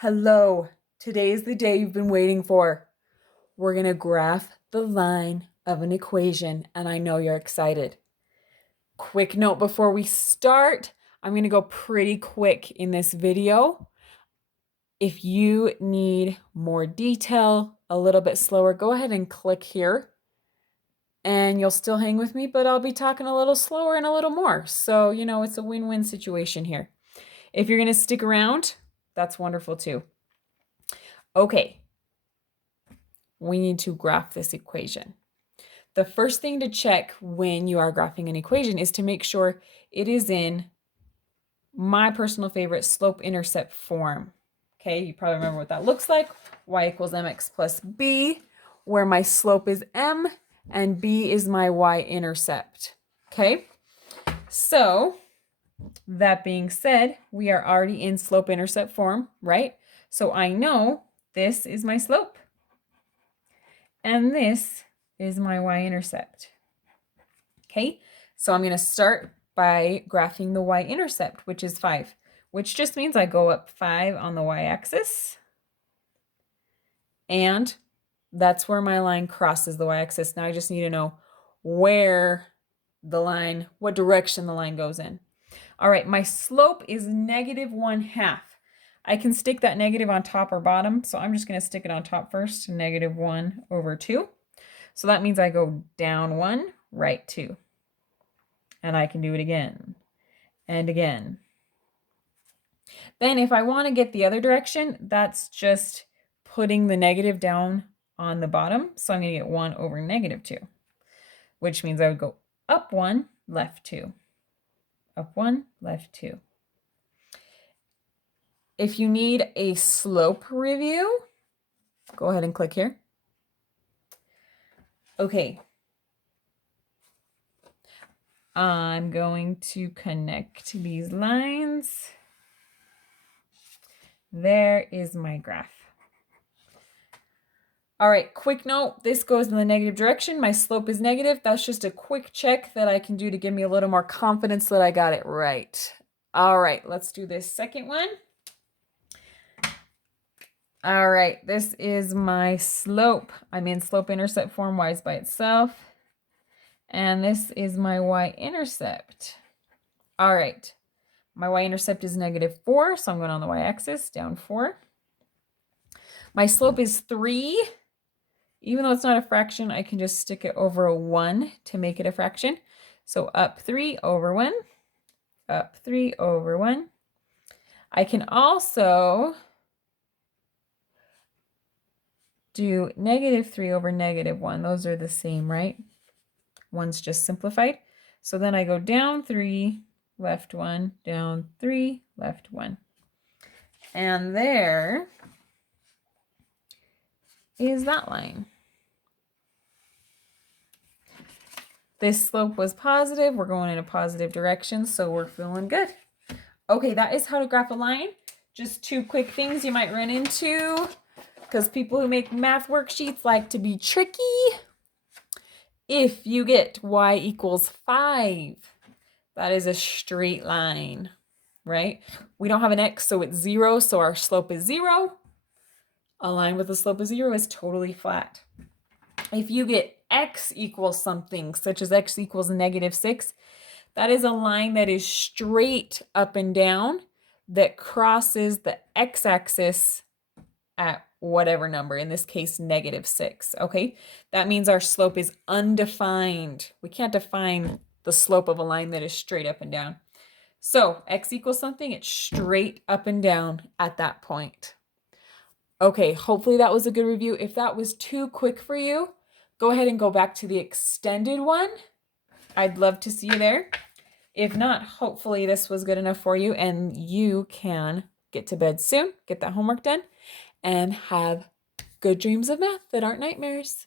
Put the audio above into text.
Hello, today is the day you've been waiting for. We're going to graph the line of an equation, and I know you're excited. Quick note before we start, I'm going to go pretty quick in this video. If you need more detail, a little bit slower, go ahead and click here. And you'll still hang with me, but I'll be talking a little slower and a little more. So, it's a win-win situation here. If you're going to stick around, that's wonderful too. Okay, we need to graph this equation. The first thing to check when you are graphing an equation is to make sure it is in my personal favorite slope-intercept form. Okay, you probably remember what that looks like. Y equals mx plus b, where my slope is m and b is my y-intercept. Okay, so that being said, we are already in slope-intercept form, right? So I know this is my slope. And this is my y-intercept. Okay, so I'm going to start by graphing the y-intercept, which is 5, which just means I go up 5 on the y-axis. And that's where my line crosses the y-axis. Now I just need to know where the line, what direction the line goes in. All right, my slope is -1/2. I can stick that negative on top or bottom, so I'm just going to stick it on top first, -1/2. So that means I go down 1, right 2. And I can do it again and again. Then if I want to get the other direction, that's just putting the negative down on the bottom. So I'm going to get 1/-2, which means I would go up 1, left 2. Up 1, left 2. If you need a slope review, go ahead and click here. Okay. I'm going to connect these lines. There is my graph. All right, quick note, this goes in the negative direction. My slope is negative. That's just a quick check that I can do to give me a little more confidence that I got it right. All right, let's do this second one. All right, this is my slope. I'm in slope-intercept form, y is by itself. And this is my y-intercept. All right, my y-intercept is -4, so I'm going on the y-axis, down 4. My slope is 3. Even though it's not a fraction, I can just stick it over a 1 to make it a fraction. So up 3/1, up 3/1. I can also do -3/-1. Those are the same, right? One's just simplified. So then I go down 3, left 1, down 3, left 1. And there is that line. This slope was positive. We're going in a positive direction, so we're feeling good. Okay, that is how to graph a line. Just 2 quick things you might run into, because people who make math worksheets like to be tricky. If you get y equals 5, that is a straight line, right? We don't have an x, so it's 0, so our slope is 0. A line with a slope of 0 is totally flat. If you get x equals something, such as x equals -6, that is a line that is straight up and down that crosses the x-axis at whatever number, in this case, -6, okay? That means our slope is undefined. We can't define the slope of a line that is straight up and down. So x equals something, it's straight up and down at that point. Okay, hopefully that was a good review. If that was too quick for you, go ahead and go back to the extended one. I'd love to see you there. If not, hopefully this was good enough for you and you can get to bed soon, get that homework done, and have good dreams of math that aren't nightmares.